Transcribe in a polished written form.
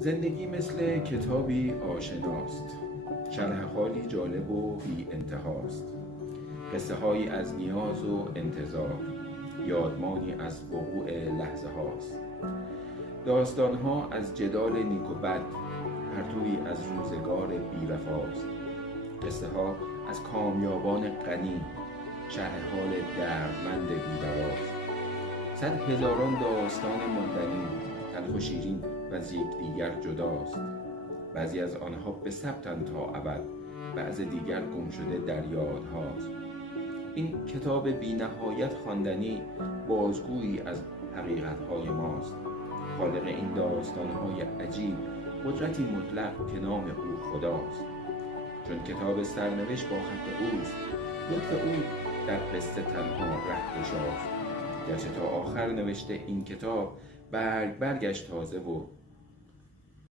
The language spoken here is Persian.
زندگی مثل کتابی آشناست، شرح حالی جالب و بی انتهاست. قصه هایی از نیاز و انتظار، یادمانی از وقوع لحظه هاست. داستان ها از جدال نیک و بد، پرتویی از روزگار بی وفاست. قصه ها از کامیابان غنی، شرح حال دردمند بی‌براست. صد هزاران داستان ماندنی، تلخ و شیرین و از یکدیگر جداست. بعضی از آنها به ثبتند تا ابد، بعض دیگر گم شده در یادهاست. این کتاب بی نهایت خواندنی بازگویی از حقیقت‌های ماست. خالق این داستان‌های عجیب قدرتی مطلق که نام او خداست. چون کتاب سرنوشت با خط اوست، لطف او در قصه تنها رهگشاست. گرچه تا آخر نوشته این کتاب برگشت تازه و